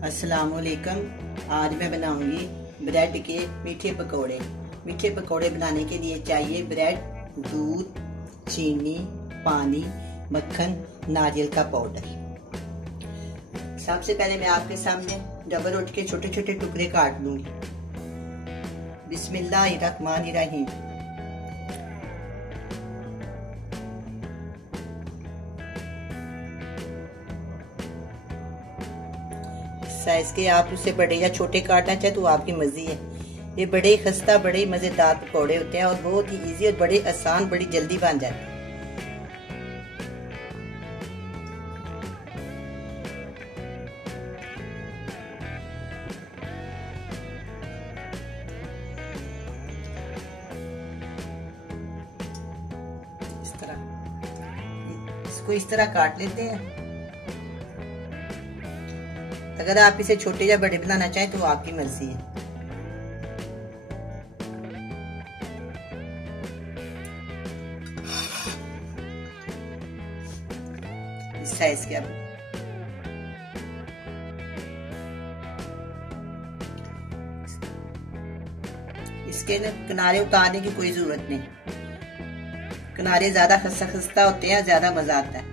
अस्सलामुअलैकुम। आज मैं बनाऊंगी ब्रेड के मीठे पकोड़े। मीठे पकोड़े बनाने के लिए चाहिए ब्रेड, दूध, चीनी, पानी, मक्खन, नारियल का पाउडर। सबसे पहले मैं आपके सामने डबल रोटी के छोटे छोटे टुकड़े काट लूंगी। बिस्मिल्लाहिर्रहमानिर्रहीम। साइज के आप उससे बड़े या छोटे काटना चाहे तो आपकी मर्जी है। ये बड़े ही खस्ता, बड़े ही मजेदार पकौड़े होते हैं और बहुत ही इजी और बड़े आसान, बड़ी जल्दी बन जाते हैं। इस तरह इसको इस तरह काट लेते हैं। अगर आप इसे छोटे या बड़े बनाना चाहें तो आपकी मर्जी है। इस साइज के अब इसके किनारे उतारने की कोई जरूरत नहीं। किनारे ज्यादा खस्ता होते हैं, ज्यादा मजा आता है।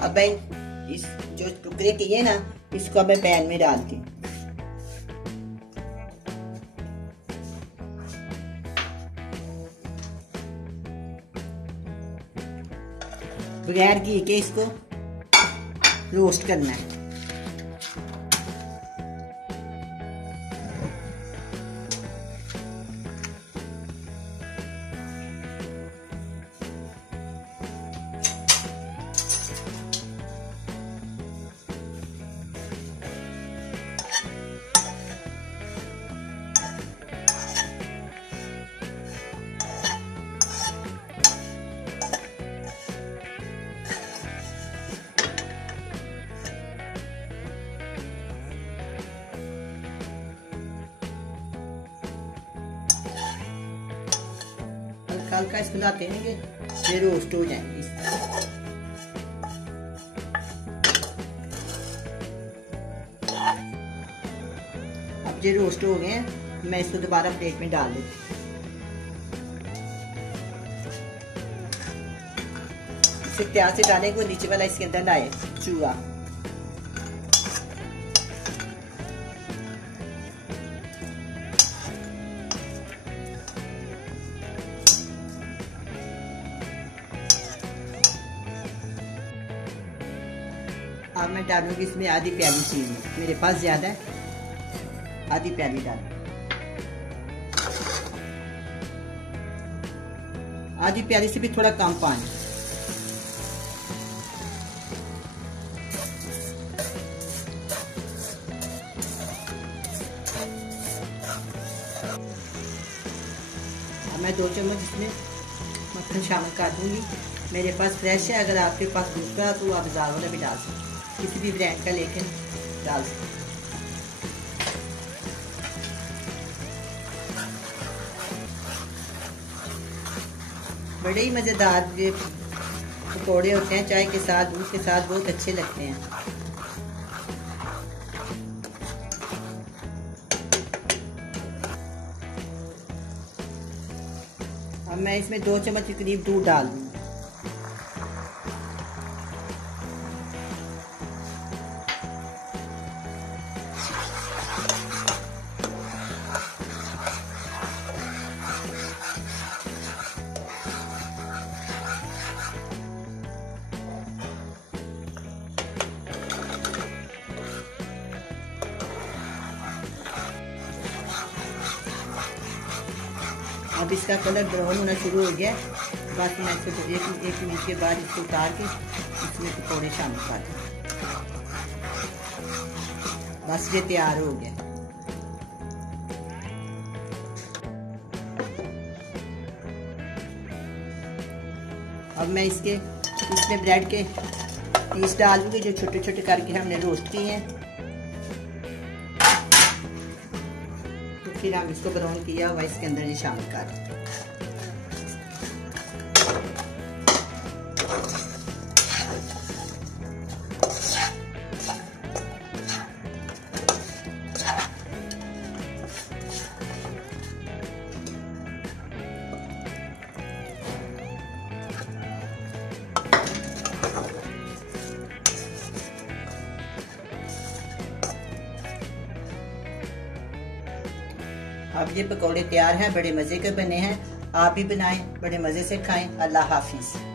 अब मैं इस जो टुकड़े किए ना, इसको मैं पैन में डालती हूँ। बगैर घी के इसको रोस्ट करना है। हल्का इसको लाते हैं कि ये रोस्ट हो जाएंगे। अब ये रोस्ट हो गए हैं, मैं इसको दोबारा प्लेट में डाल देती हूँ। इसे प्याज से डालने को नीचे वाला इसके अंदर आए चूहा। अब मैं डालूंगी इसमें आधी प्याली चीनी। मेरे पास ज्यादा है, आधी प्याली डाल। आधी प्याली से भी थोड़ा कम पानी। अब मैं 2 चम्मच इसमें मक्खन शामिल कर दूंगी। मेरे पास फ्रेश है, अगर आपके पास दूसरा तो आप बाजार वाला भी डाल सकते हैं, किसी भी ब्रांड का लेकिन डाल सकते। बड़े ही मजेदार ये पकौड़े होते हैं, चाय के साथ, दूध के साथ बहुत अच्छे लगते हैं। अब मैं इसमें 2 चम्मच के करीब दूध डाल दूँ। अब इसका कलर ब्राउन होना शुरू हो गया। बस मैं इसको एक मिनट के बाद इसको उतार के इसमें पकौड़े शामिल कर दूँ। बस ये तैयार हो गया। अब मैं इसमें ब्रेड के पीस डाल दूंगी जो छोटे छोटे करके हमने रोस्ट किए हैं। तो फिर हम इसको ब्राउन किया हुआ इसके अंदर ये शामिल कर दें। अब ये पकौड़े तैयार हैं, बड़े मज़े के बने हैं। आप भी बनाएं, बड़े मज़े से खाएं। अल्लाह हाफिज़।